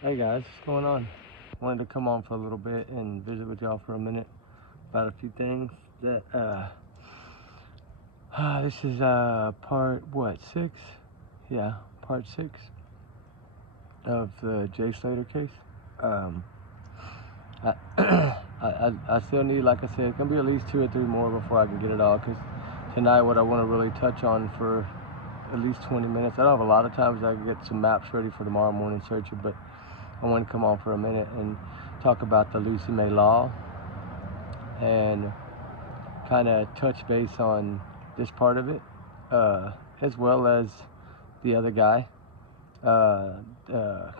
Hey guys, what's going on? Wanted to come on for a little bit and visit with y'all for a minute about a few things that this is part what, 6? Yeah, part 6 of the Jay Slater case. Um, I, I still need, like I said, it's gonna be at least 2 or 3 more before I can get it all. Cause tonight, what I want to really touch on for at least 20 minutes. I don't have a lot of time, I can get some maps ready for tomorrow morning searching, but I want to come on for a minute and talk about the Lucy May law and kind of touch base on this part of it, as well as the other guy,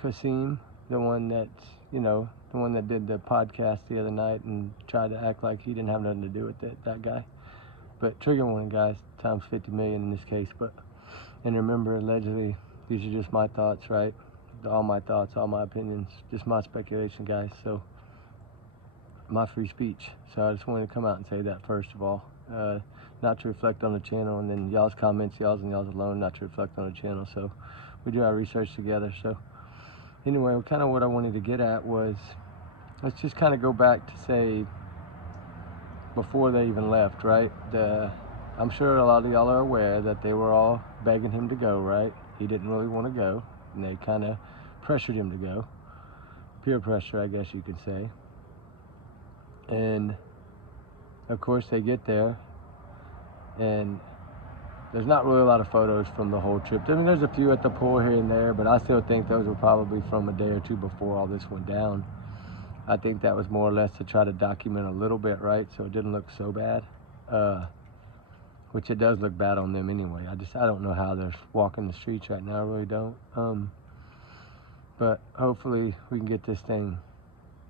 Kasim, the one that, the one that did the podcast the other night and tried to act like he didn't have nothing to do with it, that guy. But trigger warning, guys, times 50 million in this case. And remember, allegedly, these are just my thoughts, right? All my thoughts, all my opinions, just my speculation, guys. So, my free speech. So I just wanted to come out and say that first of all. Not to reflect on the channel, and then y'all's comments, y'all's alone, not to reflect on the channel. So we do our research together. So anyway, kind of what I wanted to get at was, let's just kind of go back to say, before they even left, right? I'm sure a lot of y'all are aware that they were all begging him to go, right? He didn't really want to go, and they kind of pressured him to go. Peer pressure, I guess you could say. And of course they get there, and there's not really a lot of photos from the whole trip. I mean, there's a few at the pool here and there, but I still think those were probably from a day or two before all this went down. I think that was more or less to try to document a little bit, right? So it didn't look so bad, which it does look bad on them anyway. I don't know how they're walking the streets right now. I really don't. But hopefully we can get this thing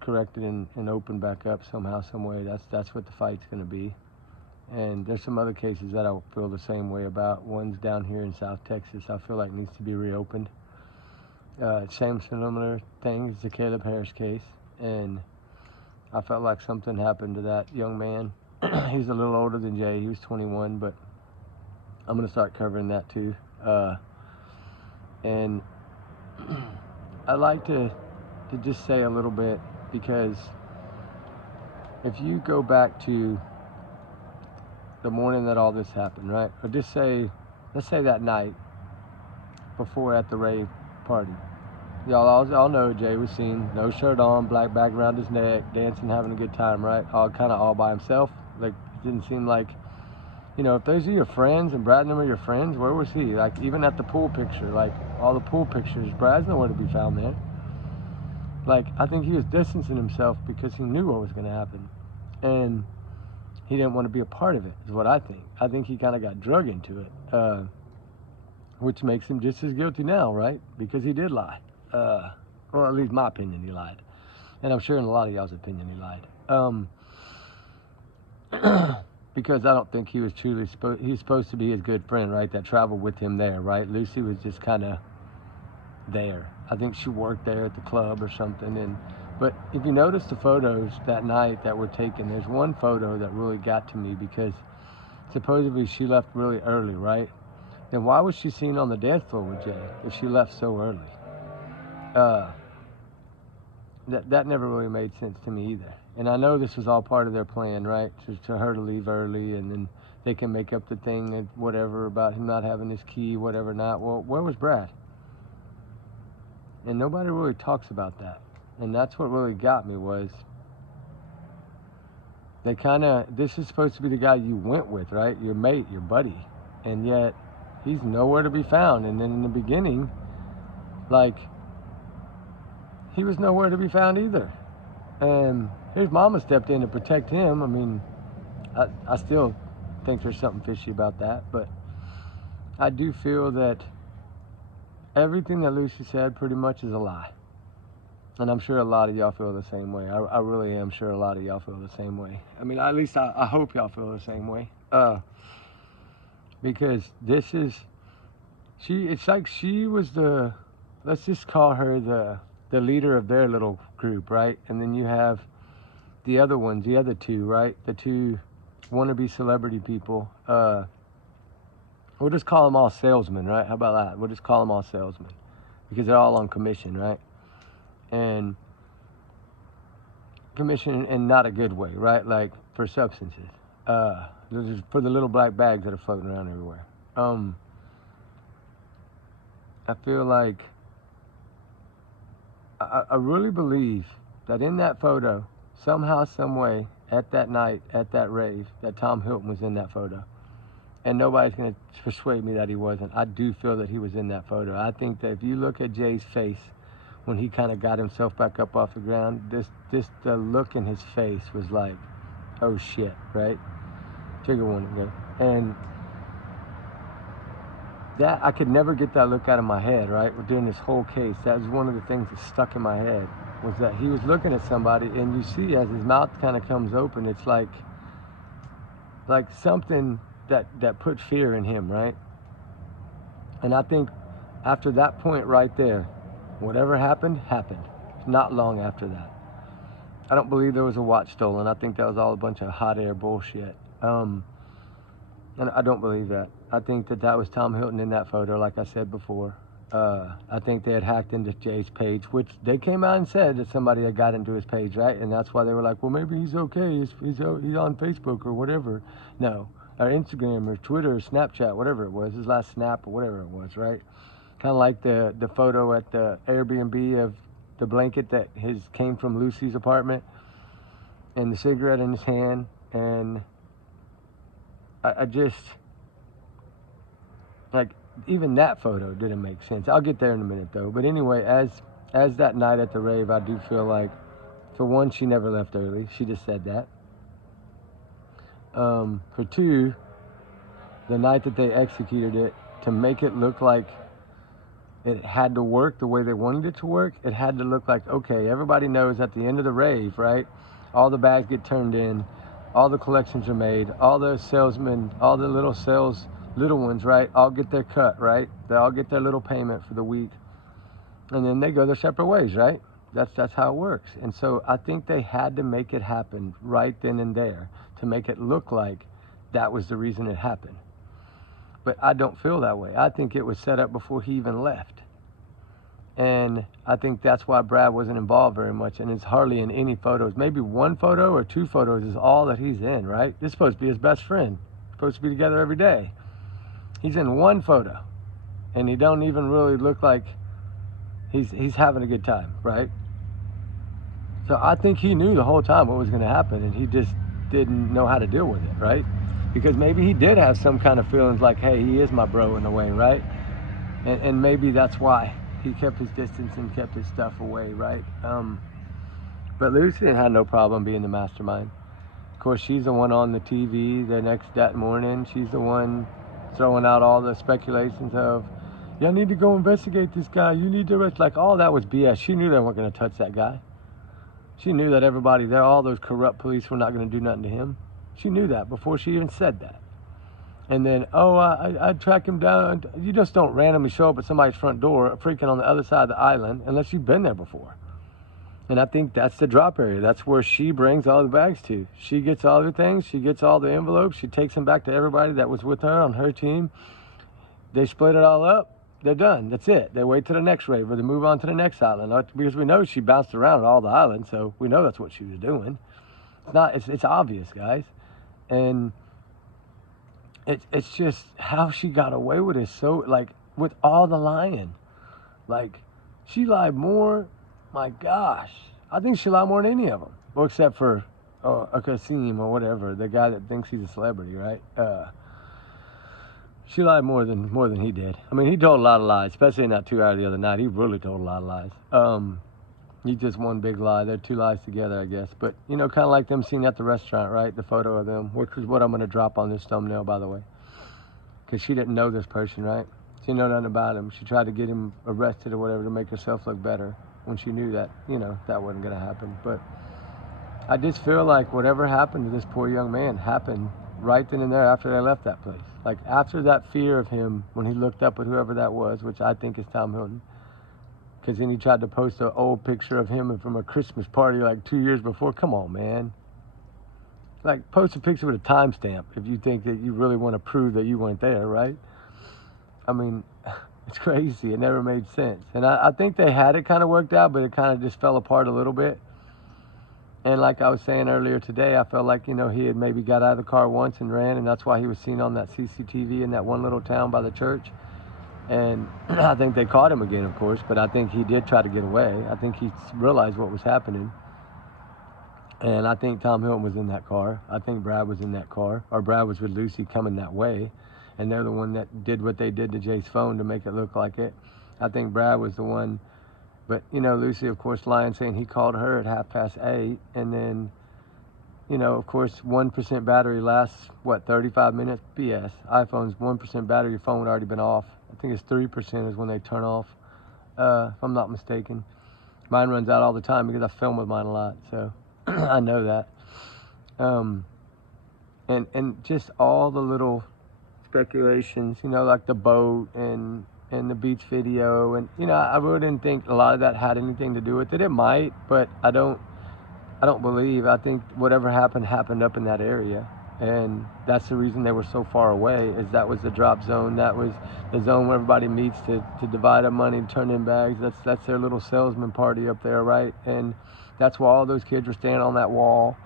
corrected and opened back up somehow, some way. That's what the fight's going to be. And there's some other cases that I feel the same way about. One's down here in South Texas, I feel like needs to be reopened. Same similar thing as the Caleb Harris case, and I felt like something happened to that young man. He's a little older than Jay. He was 21, but I'm going to start covering that too. And I'd like to just say a little bit, because if you go back to the morning that all this happened, right? Or just say, let's say that night before at the rave party. Y'all know Jay was seen, no shirt on, black bag around his neck, dancing, having a good time, right? All by himself. Like, it didn't seem like, if those are your friends and Brad and them are your friends, where was he? Like, even at the pool picture, like, all the pool pictures, Brad's nowhere to be found there. Like, I think he was distancing himself because he knew what was going to happen. And he didn't want to be a part of it, is what I think. I think he kind of got drug into it, which makes him just as guilty now, right? Because he did lie. Well, at least my opinion, he lied. And I'm sure in a lot of y'all's opinion, he lied. Because I don't think he was truly supposed to be his good friend, right? That traveled with him there, right? Lucy was just kind of there. I think she worked there at the club or something. But if you notice the photos that night that were taken, there's one photo that really got to me, because supposedly she left really early, right? Then why was she seen on the dance floor with Jay if she left so early? That never really made sense to me either. And I know this was all part of their plan, right? To her to leave early, and then they can make up the thing and whatever about him not having his key, whatever not. Well, where was Brad? And nobody really talks about that. And that's what really got me, was they this is supposed to be the guy you went with, right? Your mate, your buddy. And yet, he's nowhere to be found. And then in the beginning, like, he was nowhere to be found either. And his mama stepped in to protect him. I mean, I still think there's something fishy about that. But I do feel that everything that Lucy said pretty much is a lie. And I'm sure a lot of y'all feel the same way. I really am sure a lot of y'all feel the same way. I mean, at least I hope y'all feel the same way. Because this is, it's like she was let's just call her the leader of their little group, right? And then you have the other ones, the other two, right? The two wannabe celebrity people. We'll just call them all salesmen, right? How about that? We'll just call them all salesmen, because they're all on commission, right? and commission in not a good way, right? Like for substances, for the little black bags that are floating around everywhere. I feel like I really believe that in that photo, somehow, some way, at that night, at that rave, that Tom Hilton was in that photo. And nobody's going to persuade me that he wasn't. I do feel that he was in that photo. I think that if you look at Jay's face when he kind of got himself back up off the ground, the look in his face was like, oh shit, right? Trigger warning, go. And that, I could never get that look out of my head, right? During this whole case, that was one of the things that stuck in my head, was that he was looking at somebody, and you see as his mouth kind of comes open, it's like something that put fear in him, right? And I think after that point right there, whatever happened, happened. Not long after that. I don't believe there was a watch stolen. I think that was all a bunch of hot air bullshit. And I don't believe that. I think that was Tom Hilton in that photo, like I said before. I think they had hacked into Jay's page, which they came out and said that somebody had got into his page, right? And that's why they were like, well, maybe he's okay. He's on Facebook or whatever. No. Or Instagram or Twitter or Snapchat, whatever it was, his last snap or whatever it was, right? Kind of like the photo at the Airbnb of the blanket that came from Lucy's apartment, and the cigarette in his hand. And I just, like, even that photo didn't make sense. I'll get there in a minute though. But anyway, as that night at the rave, I do feel like, for one, she never left early. She just said that. For two, the night that they executed it, to make it look like it had to work the way they wanted it to work, it had to look like, okay, everybody knows at the end of the rave, right, all the bags get turned in, all the collections are made, all the salesmen, all the little ones, right, all get their cut, right? They all get their little payment for the week, and then they go their separate ways, right? That's how it works. And so I think they had to make it happen right then and there to make it look like that was the reason it happened. But I don't feel that way. I think it was set up before he even left. And I think that's why Brad wasn't involved very much, and it's hardly in any photos. Maybe one photo or two photos is all that he's in, right? This is supposed to be his best friend. Supposed to be together every day. He's in one photo, and he don't even really look like he's having a good time, right? So I think he knew the whole time what was going to happen, and he just didn't know how to deal with it, right? Because maybe he did have some kind of feelings like, hey, he is my bro in a way, right? And maybe that's why he kept his distance and kept his stuff away, right? But Lucy had no problem being the mastermind. Of course, she's the one on the TV that morning. She's the one throwing out all the speculations of, y'all need to go investigate this guy. You need to arrest. Like, all that was BS. She knew they weren't going to touch that guy. She knew that everybody there, all those corrupt police, were not going to do nothing to him. She knew that before she even said that. And then, I'd track him down. You just don't randomly show up at somebody's front door, freaking on the other side of the island, unless you've been there before. And I think that's the drop area. That's where she brings all the bags to. She gets all the things. She gets all the envelopes. She takes them back to everybody that was with her on her team. They split it all up. They're done. That's it. They wait to the next rave, or they move on to the next island. Because we know she bounced around at all the islands, so we know that's what she was doing. It's obvious, guys. And it's just how she got away with it. So, like, with all the lying, like, she lied more. My gosh, I think she lied more than any of them. Well, except for Kasim or whatever, the guy that thinks he's a celebrity, right? She lied more than he did. I mean, he told a lot of lies, especially in that 2 hour the other night. He really told a lot of lies. He just one big lie. They're two lies together, I guess. But, you know, kind of like them seen at the restaurant, right? The photo of them, which is what I'm going to drop on this thumbnail, by the way. Because she didn't know this person, right? She didn't know nothing about him. She tried to get him arrested or whatever to make herself look better when she knew that, you know, that wasn't going to happen. But I just feel like whatever happened to this poor young man happened right then and there after they left that place. Like, after that fear of him, when he looked up at whoever that was, which I think is Tom Hilton, because then he tried to post an old picture of him from a Christmas party like 2 years before. Come on, man. Like, post a picture with a timestamp if you think that you really want to prove that you weren't there, right? I mean, It's crazy. It never made sense. And I think they had it kind of worked out, but it kind of just fell apart a little bit. And like I was saying earlier today, I felt like, he had maybe got out of the car once and ran, and that's why he was seen on that CCTV in that one little town by the church. And I think they caught him again, of course, but I think he did try to get away. I think he realized what was happening. And I think Tom Hilton was in that car. I think Brad was in that car, or Brad was with Lucy coming that way. And they're the one that did what they did to Jay's phone to make it look like it. I think Brad was the one. But, Lucy, of course, lying, saying he called her at 8:30. And then, of course, 1% battery lasts, 35 minutes? BS. iPhone's 1% battery, your phone had already been off. I think it's 3% is when they turn off, if I'm not mistaken. Mine runs out all the time because I film with mine a lot, so I know that. And just all the little speculations, like the boat and the beach video, and I really didn't think a lot of that had anything to do with it. It might, but I don't believe. I think whatever happened up in that area, and that's the reason they were so far away. Is that was the drop zone. That was the zone where everybody meets to divide up money and turn in bags. That's their little salesman party up there, right? And that's why all those kids were standing on that wall.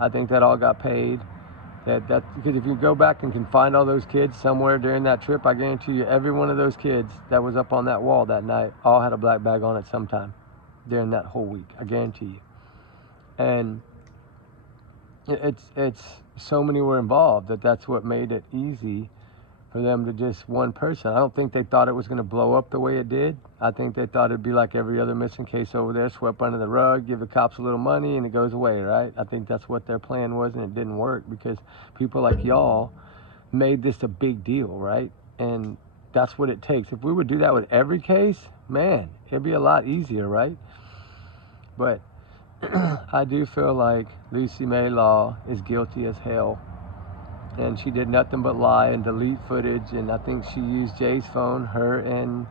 I think that all got paid. That because if you go back and can find all those kids somewhere during that trip, I guarantee you every one of those kids that was up on that wall that night all had a black bag on it sometime during that whole week. I guarantee you. And it's so many were involved that's what made it easy for them to just one person. I don't think they thought it was going to blow up the way it did. I think they thought it'd be like every other missing case over there, swept under the rug, give the cops a little money, and it goes away, right? I think that's what their plan was, and it didn't work because people like y'all made this a big deal, right? And that's what it takes. If we would do that with every case, man, it'd be a lot easier, right? But I do feel like Lucy May Law is guilty as hell. And she did nothing but lie and delete footage. And I think she used Jay's phone, her and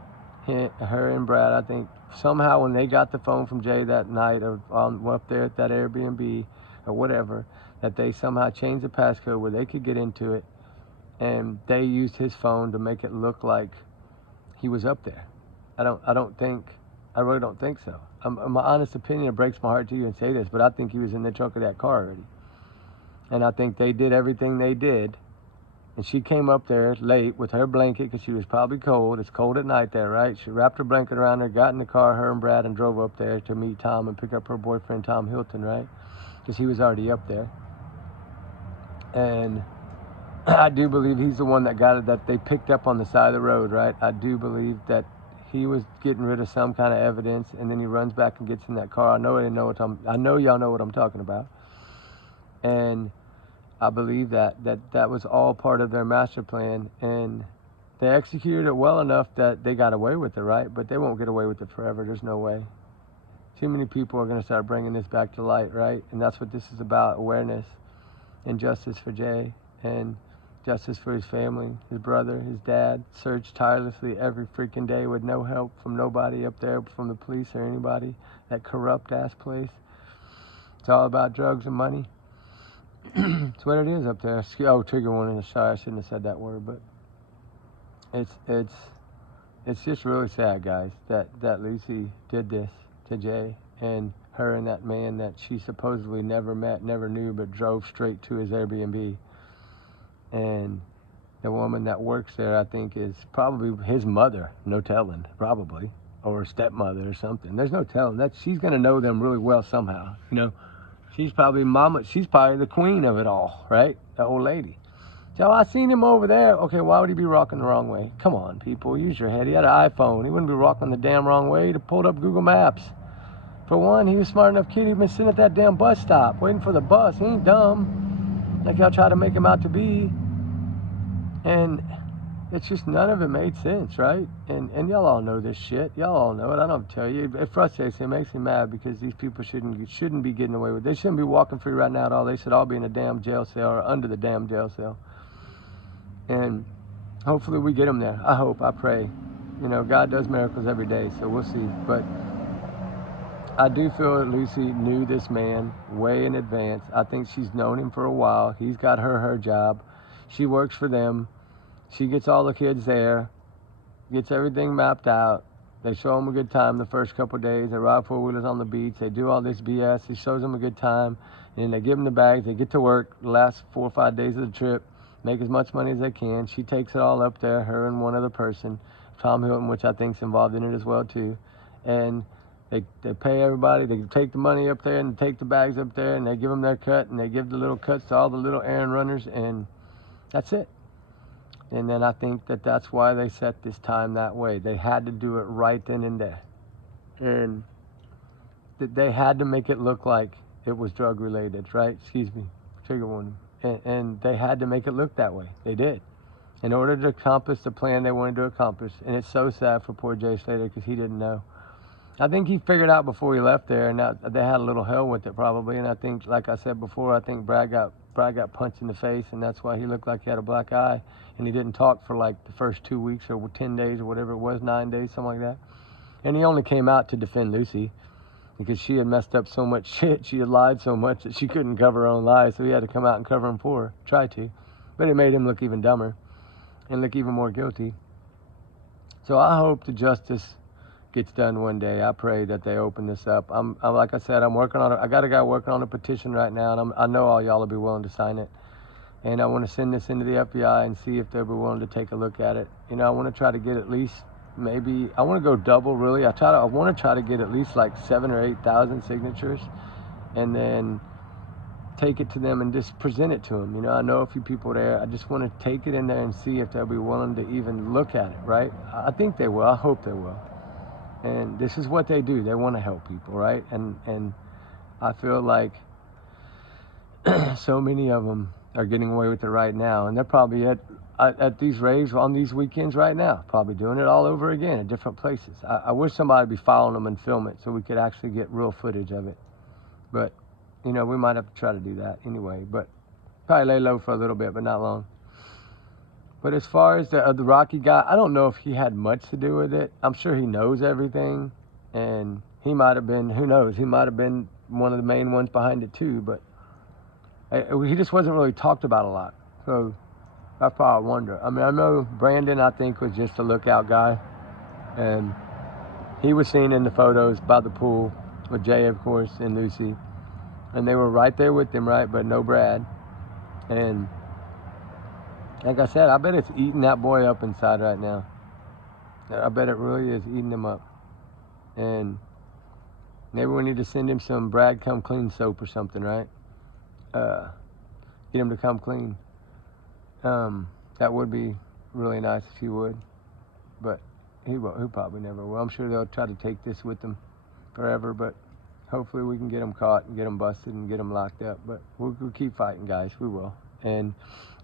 Brad. I think somehow when they got the phone from Jay that night up there at that Airbnb or whatever, that they somehow changed the passcode where they could get into it. And they used his phone to make it look like he was up there. I really don't think so. My honest opinion, it breaks my heart to even say this, but I think he was in the trunk of that car already. And I think they did everything they did. And she came up there late with her blanket because she was probably cold. It's cold at night there, right? She wrapped her blanket around her, got in the car, her and Brad, and drove up there to meet Tom and pick up her boyfriend, Tom Hilton, right? Because he was already up there. And I do believe he's the one that got it, that they picked up on the side of the road, right? I do believe that he was getting rid of some kind of evidence, and then he runs back and gets in that car. I know y'all know what I'm talking about. And I believe that was all part of their master plan, and they executed it well enough that they got away with it, right? But they won't get away with it forever. There's no way. Too many people are going to start bringing this back to light, right? And that's what this is about, awareness and justice for Jay and justice for his family, his brother, his dad. Searched tirelessly every freaking day with no help from nobody up there, from the police or anybody. That corrupt-ass place. It's all about drugs and money. It's what it is up there. Oh, trigger warning. Sorry, I shouldn't have said that word, but it's just really sad, guys, that Lucy did this to Jay, and her and that man that she supposedly never met, never knew, but drove straight to his Airbnb. And the woman that works there, I think, is probably his mother. No telling, probably, or stepmother or something. There's no telling. That she's gonna know them really well somehow, She's probably the queen of it all, right? The old lady. So I seen him over there. Okay, why would he be walking the wrong way? Come on, people, use your head. He had an iPhone. He wouldn't be walking the damn wrong way. He'd have pulled up Google Maps. For one, he was smart enough kid. He'd been sitting at that damn bus stop waiting for the bus. He ain't dumb like y'all try to make him out to be. And it's just none of it made sense, right? And y'all all know this shit. Y'all all know it. I don't have to tell you. It frustrates me. It makes me mad because these people shouldn't be getting away with it. They shouldn't be walking free right now at all. They should all be in a damn jail cell or under the damn jail cell. And hopefully we get them there. I hope. I pray. God does miracles every day, so we'll see. But I do feel that Lucy knew this man way in advance. I think she's known him for a while. He's got her job. She works for them. She gets all the kids there. gets everything mapped out. They show them a good time the first couple of days. They ride four-wheelers on the beach. They do all this BS. He shows them a good time. And they give them the bags. They get to work the last 4 or 5 days of the trip, make as much money as they can. She takes it all up there, her and one other person, Tom Hilton, which I think's involved in it as well too. And they pay everybody. They take the money up there and take the bags up there, and they give them their cut, and they give the little cuts to all the little errand runners, and that's it. And then I think that that's why they set this time that way. They had to do it right then and there. And they had to make it look like it was drug related, right? Excuse me, trigger warning. And they had to make it look that way. They did. In order to accomplish the plan they wanted to accomplish. And it's so sad for poor Jay Slater because he didn't know. I think he figured out before he left there, and they had a little hell with it probably. And I think, like I said before, I think Brad got punched in the face, and that's why he looked like he had a black eye. And he didn't talk for like the first 2 weeks or 10 days or whatever it was, 9 days, something like that. And he only came out to defend Lucy because she had messed up so much shit. She had lied so much that she couldn't cover her own lies, so he had to come out and cover them for her, try to. But it made him look even dumber and look even more guilty. So I hope the justice gets done one day. I pray that they open this up. I'm like I said, I'm working on it. I got a guy working on a petition right now, and I know all y'all will be willing to sign it. And I want to send this into the FBI and see if they'll be willing to take a look at it. You know, I want to try to get at least maybe, I want to go double really. I want to try to get at least like 7,000 or 8,000 signatures, and then take it to them and just present it to them. You know, I know a few people there. I just want to take it in there and see if they'll be willing to even look at it, right? I think they will. I hope they will. And this is what they do. They want to help people, right? And I feel like so many of them are getting away with it right now, and they're probably at these raves on these weekends right now, probably doing it all over again in different places. I wish somebody would be following them and film it so we could actually get real footage of it. But, you know, we might have to try to do that anyway. But probably lay low for a little bit, but not long. But as far as the Rocky guy, I don't know if he had much to do with it. I'm sure he knows everything, and he might have been, who knows, he might have been one of the main ones behind it too, but he just wasn't really talked about a lot. So that's why I wonder. I mean, I know Brandon, I think, was just a lookout guy, and he was seen in the photos by the pool with Jay, of course, and Lucy, and they were right there with him, right, but no Brad. And like I said, I bet it's eating that boy up inside right now. I bet it really is eating him up. And maybe we need to send him some Brad Come Clean soap or something, right? Get him to come clean. That would be really nice if he would. But he probably never will. I'm sure they'll try to take this with them forever, but hopefully we can get him caught and get him busted and get him locked up. But we'll keep fighting, guys. We will. And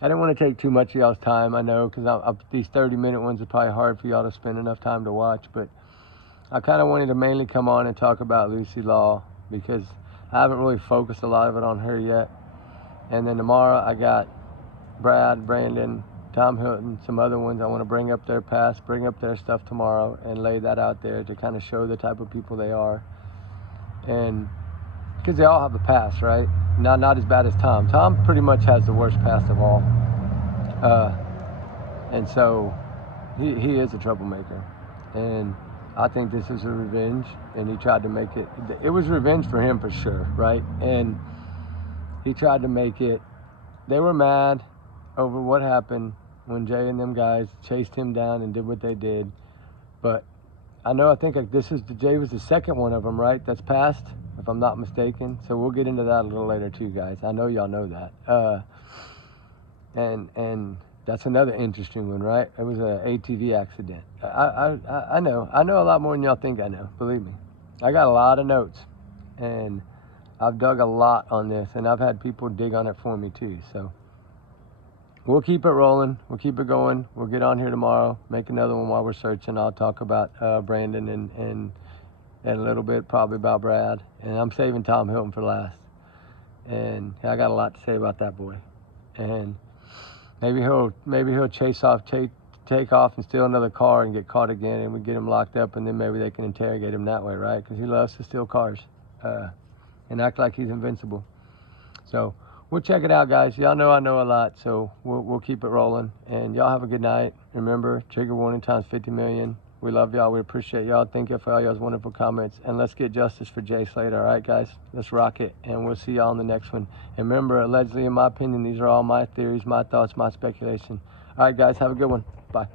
I didn't want to take too much of y'all's time, I know, because these 30-minute ones are probably hard for y'all to spend enough time to watch, but I kind of wanted to mainly come on and talk about Lucy Law because I haven't really focused a lot of it on her yet. And then tomorrow I got Brad, Brandon, Tom Hilton, some other ones. I want to bring up their past, bring up their stuff tomorrow and lay that out there to kind of show the type of people they are. And because they all have a past, right? Not as bad as Tom. Tom pretty much has the worst past of all. And so he is a troublemaker. And I think this is a revenge, and he tried to make it was revenge for him for sure, right? And he tried to make it, they were mad over what happened when Jay and them guys chased him down and did what they did. But I think Jay was the second one of them, right? That's passed, if I'm not mistaken. So we'll get into that a little later too, guys. I know y'all know that. And that's another interesting one, right? It was an ATV accident. I know a lot more than y'all think I know, believe me. I got a lot of notes, and I've dug a lot on this, and I've had people dig on it for me too. So we'll keep it rolling. We'll keep it going. We'll get on here tomorrow, make another one while we're searching. I'll talk about Brandon and a little bit probably about Brad. And I'm saving Tom Hilton for last. And I got a lot to say about that boy. And maybe he'll take off and steal another car and get caught again, and we get him locked up, and then maybe they can interrogate him that way, right? Because he loves to steal cars and act like he's invincible. So we'll check it out, guys. Y'all know I know a lot, so we'll keep it rolling. And y'all have a good night. Remember, trigger warning times 50 million. We love y'all. We appreciate y'all. Thank you for all y'all's wonderful comments. And let's get justice for Jay Slater. All right, guys? Let's rock it. And we'll see y'all in the next one. And remember, allegedly, in my opinion, these are all my theories, my thoughts, my speculation. All right, guys. Have a good one. Bye.